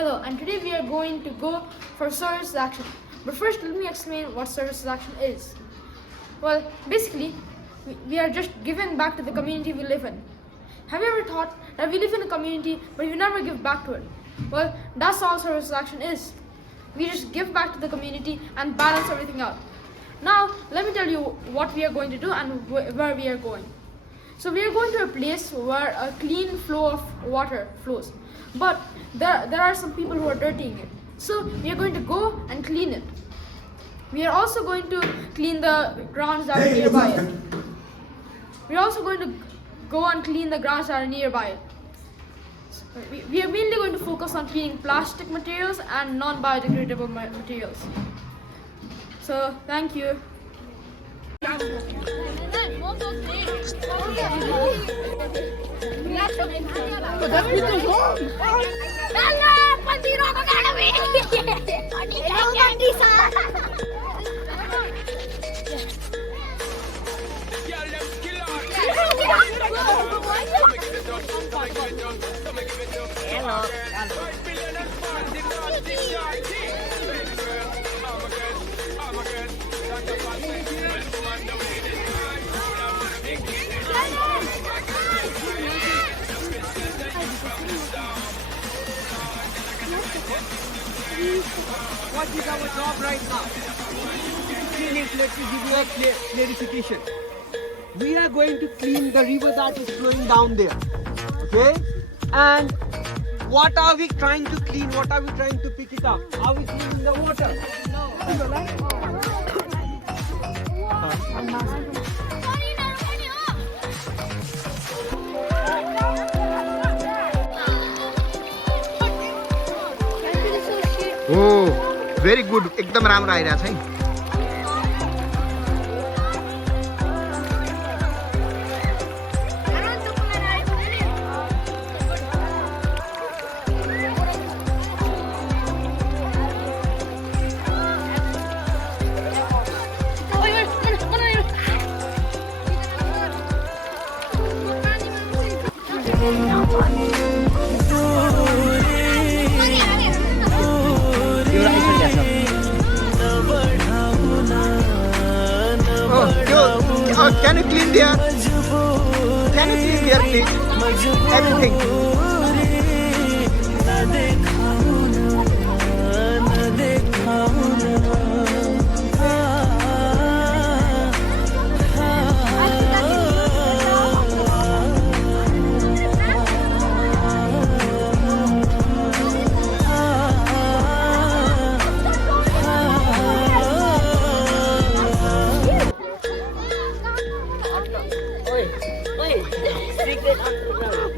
Hello, and today we are going to go for service action. But first, let me explain what service action is. Well, basically, we are just giving back to the community we live in. Have you ever thought that we live in a community but we never give back to it? Well, that's all service action is. We just give back to the community and balance everything out. Now, let me tell you what we are going to do and where we are going. So we are going to a place where a clean flow of water flows. But there are some people who are dirtying it. So we are going to go and clean it. We are also going to clean the grounds that are nearby it. We are also going to go and clean the grounds that are nearby it. We are mainly going to focus on cleaning plastic materials and non-biodegradable materials. So, thank you. What is our job right now? Let me give you a clarification. We are going to clean the river that is flowing down there. Okay? And what are we trying to clean? What are we trying to pick it up? Are we cleaning the water? Oh, very good. एकदम राम्रो आइरहेछ है. Can you clean there? Can you clean there, please? Everything.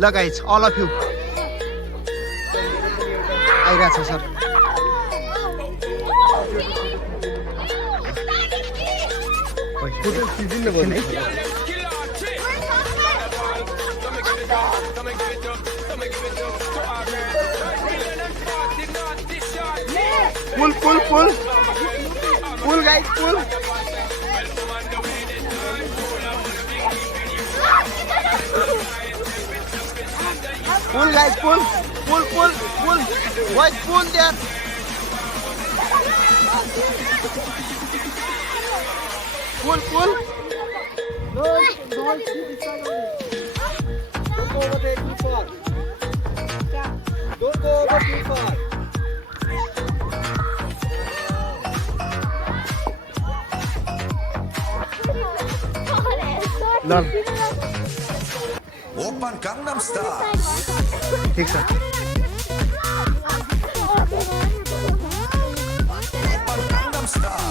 Look guys, all of you. आइरहेछ sir. Pull guys, pull. Pull guys, pull. Boys, pull there. Pull. Don't keep inside of it. Don't go over there too far. Don't go over too far. Love. Open Gangnam Style. ठीक sir. Open Gangnam Style.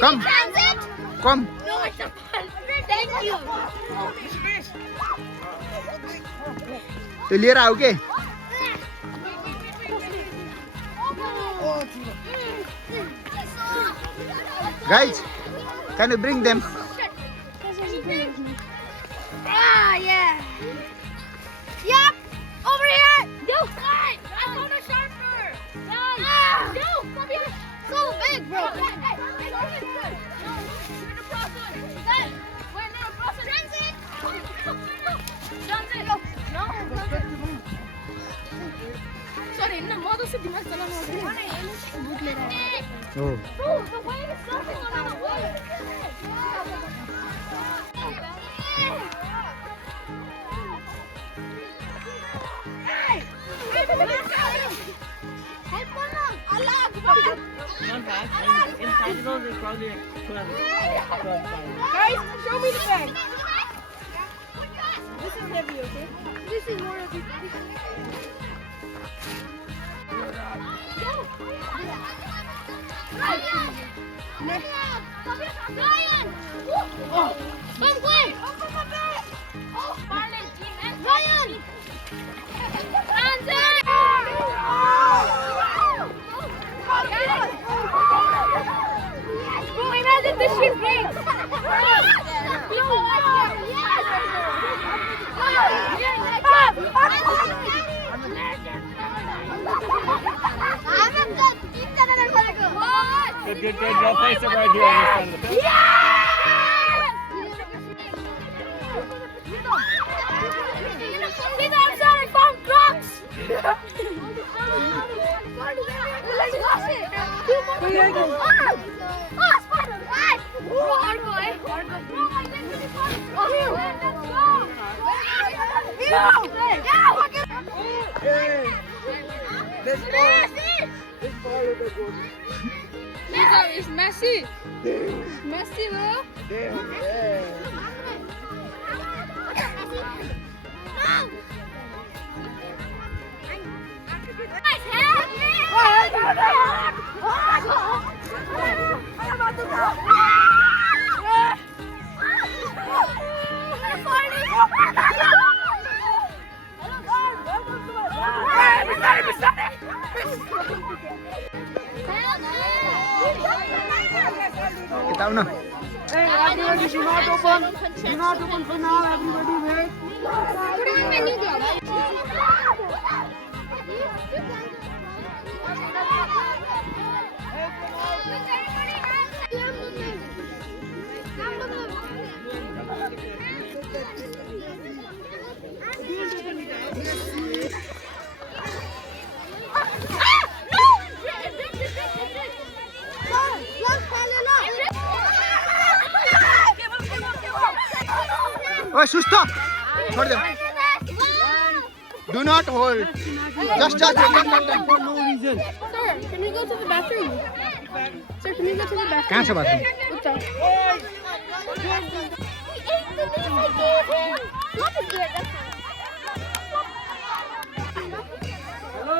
Come, come. No, it's not fun. Thank you. तो लिएर आऊ के guys, can you bring them? Ah, yeah. Yep. Over here. Go. I found a sharpener. Ah. Go. Come here. So big, bro. Hey, hey, hey, we're in the process. Guys, we're in the process. Transit. Transit. No. Sorry, no. Model से दिमाग चलाना होगा. भूख ले रहा है. Oh. Bro, the wave is surfing on our wave. Guys, show me the bag. This is heavy, okay? This is more heavy. Ryan! Oh! Come quick! Oh, Marlon, Ryan! Bro, imagine this shit breaks! Get your face right here. These are some farm crops! It's messy. Messy, bro. Kita una. Hey, everybody, do not open. Do not open for now. Everybody, wait. Oh, stop! छोड़ दे. Do not hold. Just For no reason. Sir, can we go to the bathroom? Sir, can we go to the bathroom? कहाँ से बात है? Hello?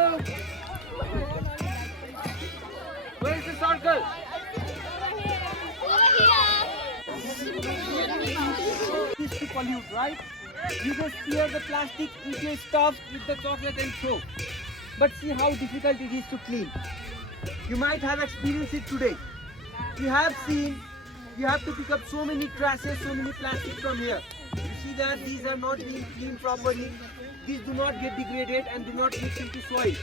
Where is the circle? Is to pollute, right? You just tear the plastic, eat your stuff with the chocolate and throw. But see how difficult it is to clean. You might have experienced it today. You have seen, you have to pick up so many trashes, so many plastic from here. You see that these are not being cleaned properly. These do not get degraded and do not mix into soil.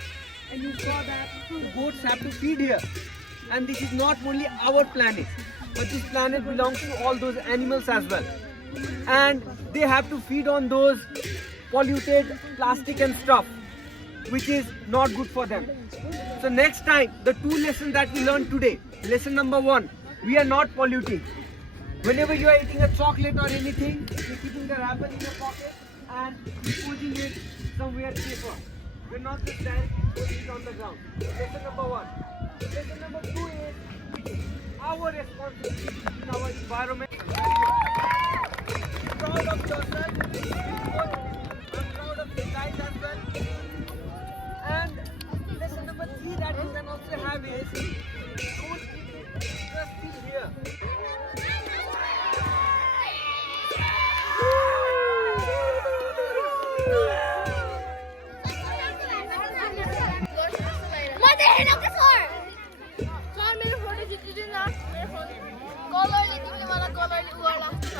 And you saw that the goats have to feed here. And this is not only our planet, but this planet belongs to all those animals as well. And they have to feed on those polluted plastic and stuff, which is not good for them. So next time, the two lessons that we learned today. Lesson number 1, we are not polluting. Whenever you are eating a chocolate or anything, you're keeping the wrapper in your pocket and putting it somewhere safer. we're not just directly putting it on the ground. Lesson number 1. Lesson number 2 is our responsibility in our environment. Be proud of yourself. I'm proud of you guys as well. And lesson number 3 that you can also have is don't keep it just be here. मत हेर्न के sir sir मेरो photo खिचिदिनु न मेरो phone कलरले तिमीले मलाई कलरले उहाँ लाग्छ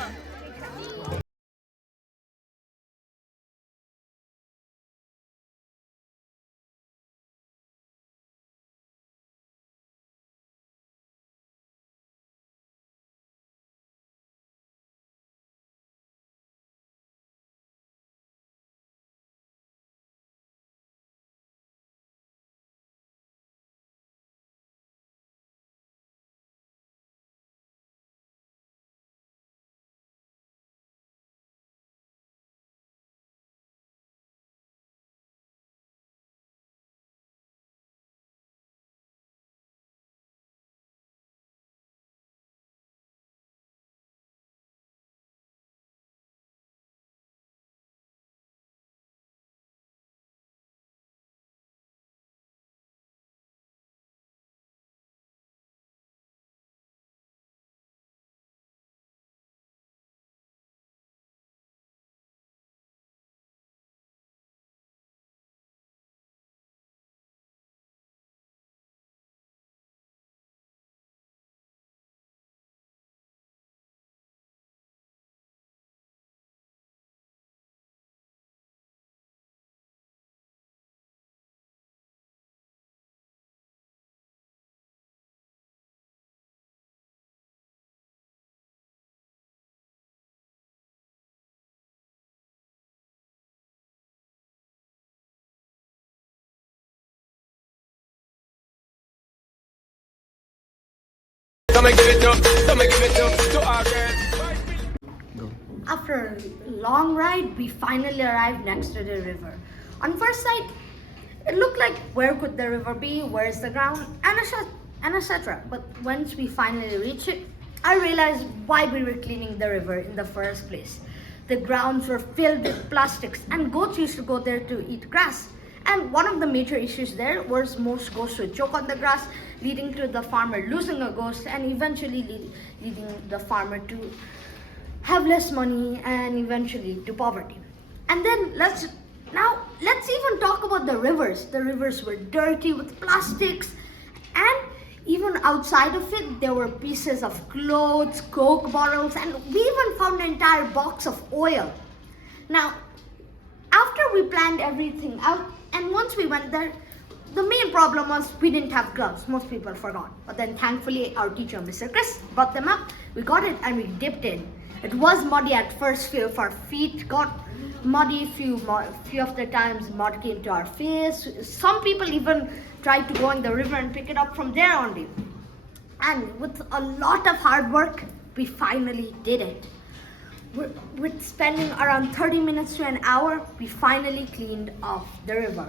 After a long ride, we finally arrived next to the river. On first sight, it looked like where could the river be, where's the ground, and etc. But once we finally reached it, I realized why we were cleaning the river in the first place. The grounds were filled with plastics and goats used to go there to eat grass. And one of the major issues there was most goats would choke on the grass, leading to the farmer losing a goat and eventually leading the farmer to have less money and eventually to poverty. And then let's even talk about the rivers. The rivers were dirty with plastics, and even outside of it there were pieces of clothes, Coke bottles, and we even found an entire box of oil. Now, after we planned everything out and once we went there, the main problem was we didn't have gloves. Most people forgot. But then thankfully our teacher, Mr. Chris, brought them up. We got it and we dipped in. It was muddy at first, few of our feet got muddy, few of the times mud came to our face. Some people even tried to go in the river and pick it up from there only. And with a lot of hard work, we finally did it. With spending around 30 minutes to an hour, we finally cleaned off the river.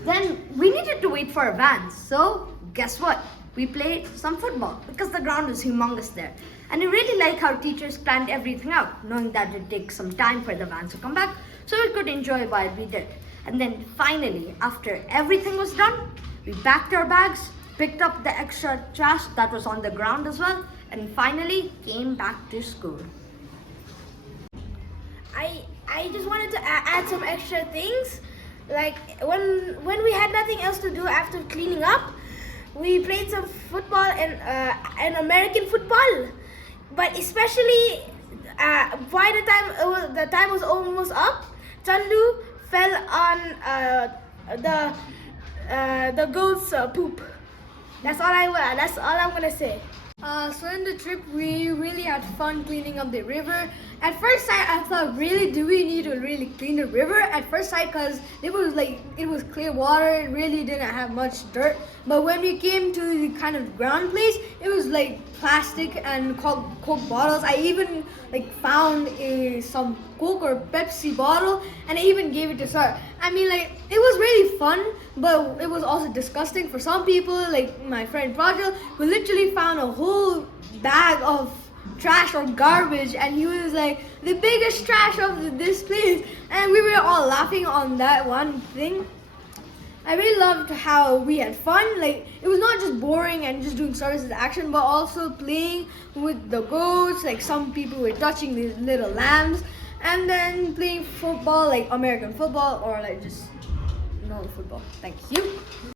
Then we needed to wait for a van, so guess what? We played some football because the ground was humongous there. And I really like how teachers planned everything out, knowing that it takes some time for the vans to come back, so we could enjoy while we did. And then finally, after everything was done, we packed our bags, picked up the extra trash that was on the ground as well, and finally came back to school. I just wanted to add some extra things. Like when we had nothing else to do after cleaning up, we played some football and American football. But especially by the time was almost up, Chandu fell on the goat's poop. That's all I'm gonna say. So in the trip, we really had fun cleaning up the river, At first sight, I thought, really, do we need to really clean the river? At first sight, because it was clear water, it really didn't have much dirt. But when we came to the kind of ground place, it was like plastic and Coke bottles. I even found some Coke or Pepsi bottle, and I even gave it to Sir. I mean, it was really fun, but it was also disgusting for some people. Like my friend Rajal, who literally found a whole bag of trash or garbage, and he was like, the biggest trash of this place, and we were all laughing on that one thing. I really loved how we had fun. It was not just boring and just doing services action, but also playing with the goats. Some people were touching these little lambs, and then playing football, like American football or just normal football. Thank you.